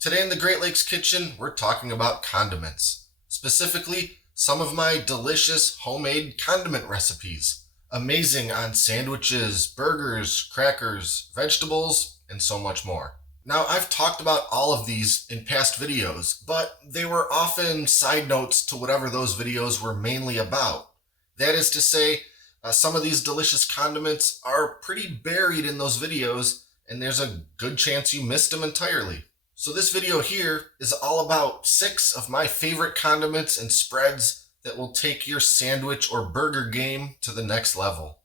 Today in the Great Lakes Kitchen, we're talking about condiments. Specifically, some of my delicious homemade condiment recipes. Amazing on sandwiches, burgers, crackers, vegetables, and so much more. Now, I've talked about all of these in past videos, but they were often side notes to whatever those videos were mainly about. That is to say, some of these delicious condiments are pretty buried in those videos, and there's a good chance you missed them entirely. So this video here is all about 6 of my favorite condiments and spreads that will take your sandwich or burger game to the next level.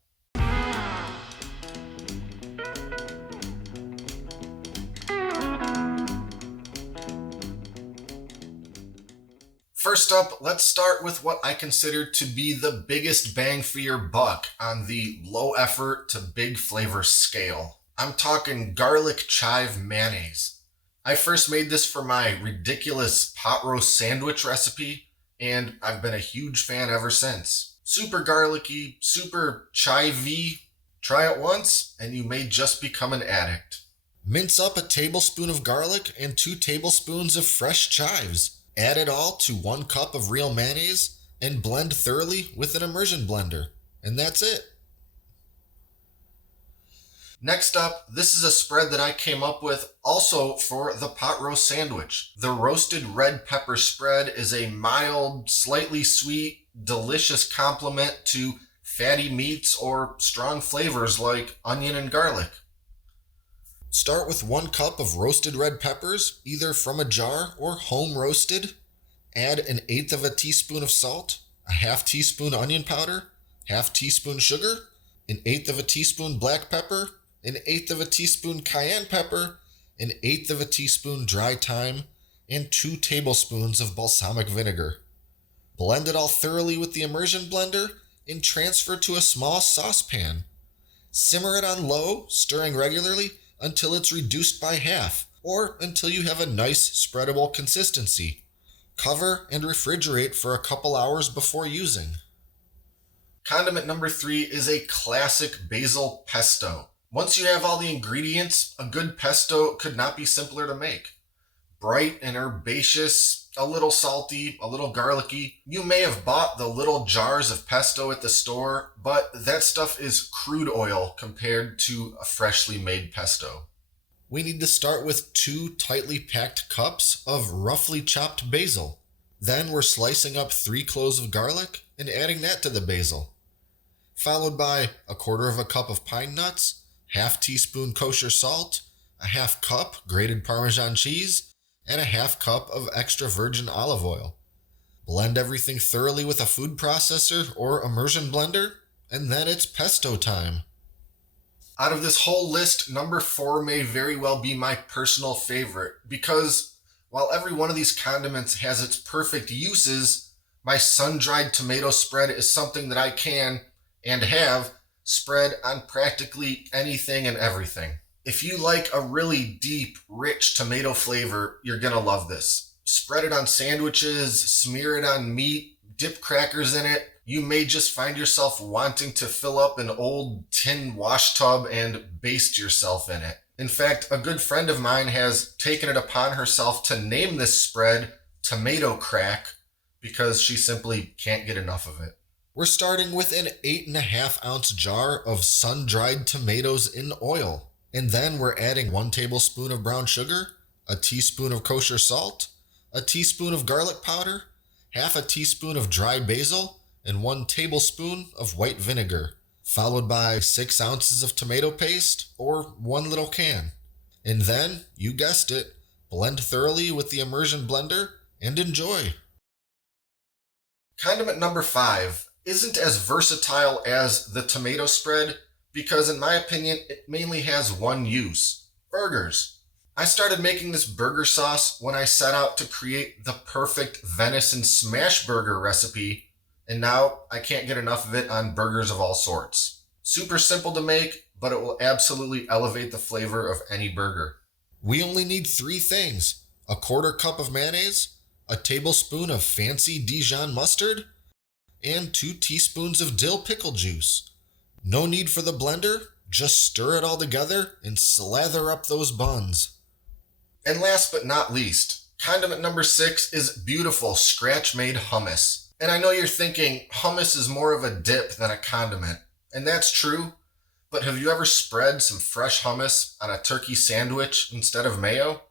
First up, let's start with what I consider to be the biggest bang for your buck on the low effort to big flavor scale. I'm talking garlic chive mayonnaise. I first made this for my ridiculous pot roast sandwich recipe, and I've been a huge fan ever since. Super garlicky, super chive-y. Try it once, and you may just become an addict. Mince up a tablespoon of garlic and 2 tablespoons of fresh chives. Add it all to 1 cup of real mayonnaise and blend thoroughly with an immersion blender. And that's it. Next up, this is a spread that I came up with also for the pot roast sandwich. The roasted red pepper spread is a mild, slightly sweet, delicious complement to fatty meats or strong flavors like onion and garlic. Start with 1 cup of roasted red peppers, either from a jar or home roasted. Add 1/8 of a teaspoon of salt, a 1/2 teaspoon onion powder, 1/2 teaspoon sugar, 1/8 of a teaspoon black pepper, 1/8 of a teaspoon cayenne pepper, 1/8 of a teaspoon dry thyme, and 2 tablespoons of balsamic vinegar. Blend it all thoroughly with the immersion blender and transfer to a small saucepan. Simmer it on low, stirring regularly until it's reduced by half, or until you have a nice spreadable consistency. Cover and refrigerate for a couple hours before using. Condiment number 3 is a classic basil pesto. Once you have all the ingredients, a good pesto could not be simpler to make. Bright and herbaceous, a little salty, a little garlicky. You may have bought the little jars of pesto at the store, but that stuff is crude oil compared to a freshly made pesto. We need to start with 2 tightly packed cups of roughly chopped basil. Then we're slicing up 3 cloves of garlic and adding that to the basil. Followed by 1/4 of a cup of pine nuts, 1/2 teaspoon kosher salt, a 1/2 cup grated Parmesan cheese, and a 1/2 cup of extra virgin olive oil. Blend everything thoroughly with a food processor or immersion blender, and then it's pesto time. Out of this whole list, number 4 may very well be my personal favorite, because while every one of these condiments has its perfect uses, my sun-dried tomato spread is something that I can, and have, spread on practically anything and everything. If you like a really deep, rich tomato flavor, you're gonna love this. Spread it on sandwiches, smear it on meat, dip crackers in it. You may just find yourself wanting to fill up an old tin wash tub and baste yourself in it. In fact, a good friend of mine has taken it upon herself to name this spread Tomato Crack because she simply can't get enough of it. We're starting with an 8.5 ounce jar of sun-dried tomatoes in oil. And then we're adding 1 tablespoon of brown sugar, a teaspoon of kosher salt, a teaspoon of garlic powder, 1/2 a teaspoon of dry basil, and 1 tablespoon of white vinegar, followed by 6 ounces of tomato paste, or 1 little can. And then, you guessed it, blend thoroughly with the immersion blender and enjoy. Condiment number 5 isn't as versatile as the tomato spread because, in my opinion, it mainly has one use: burgers. I started making this burger sauce when I set out to create the perfect venison smash burger recipe, and now I can't get enough of it on burgers of all sorts. Super simple to make, but it will absolutely elevate the flavor of any burger. We only need 3 things: 1/4 cup of mayonnaise, a tablespoon of fancy Dijon mustard, and 2 teaspoons of dill pickle juice. No need for the blender, just stir it all together and slather up those buns. And last but not least, condiment number 6 is beautiful scratch-made hummus. And I know you're thinking hummus is more of a dip than a condiment, and that's true, but have you ever spread some fresh hummus on a turkey sandwich instead of mayo?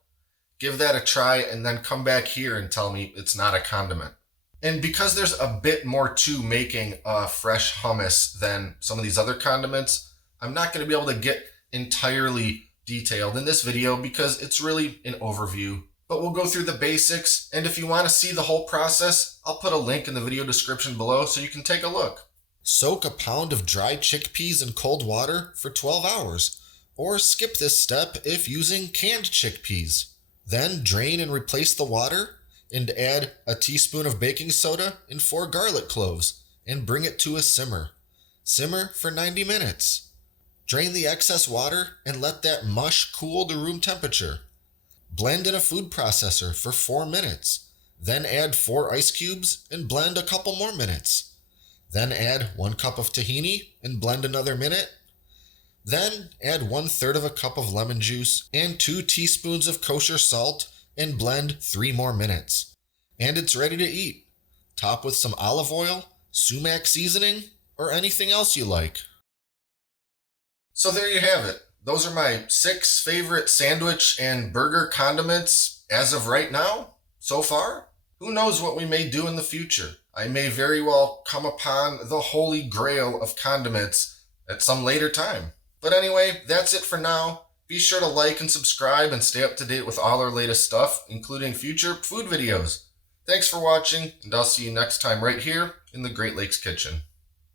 Give that a try and then come back here and tell me it's not a condiment. And because there's a bit more to making a fresh hummus than some of these other condiments, I'm not going to be able to get entirely detailed in this video because it's really an overview. But we'll go through the basics, and if you want to see the whole process, I'll put a link in the video description below so you can take a look. Soak a pound of dried chickpeas in cold water for 12 hours, or skip this step if using canned chickpeas. Then drain and replace the water, and add a teaspoon of baking soda and 4 garlic cloves, and bring it to a simmer. Simmer for 90 minutes. Drain the excess water and let that mush cool to room temperature. Blend in a food processor for 4 minutes. Then add 4 ice cubes and blend a couple more minutes. Then add 1 cup of tahini and blend another minute. Then add 1/3 of a cup of lemon juice and 2 teaspoons of kosher salt and blend 3 more minutes. And it's ready to eat. Top with some olive oil, sumac seasoning, or anything else you like. So there you have it. Those are my 6 favorite sandwich and burger condiments as of right now, so far. Who knows what we may do in the future? I may very well come upon the holy grail of condiments at some later time. But anyway, that's it for now. Be sure to like and subscribe and stay up to date with all our latest stuff, including future food videos. Thanks for watching, and I'll see you next time right here in the Great Lakes Kitchen.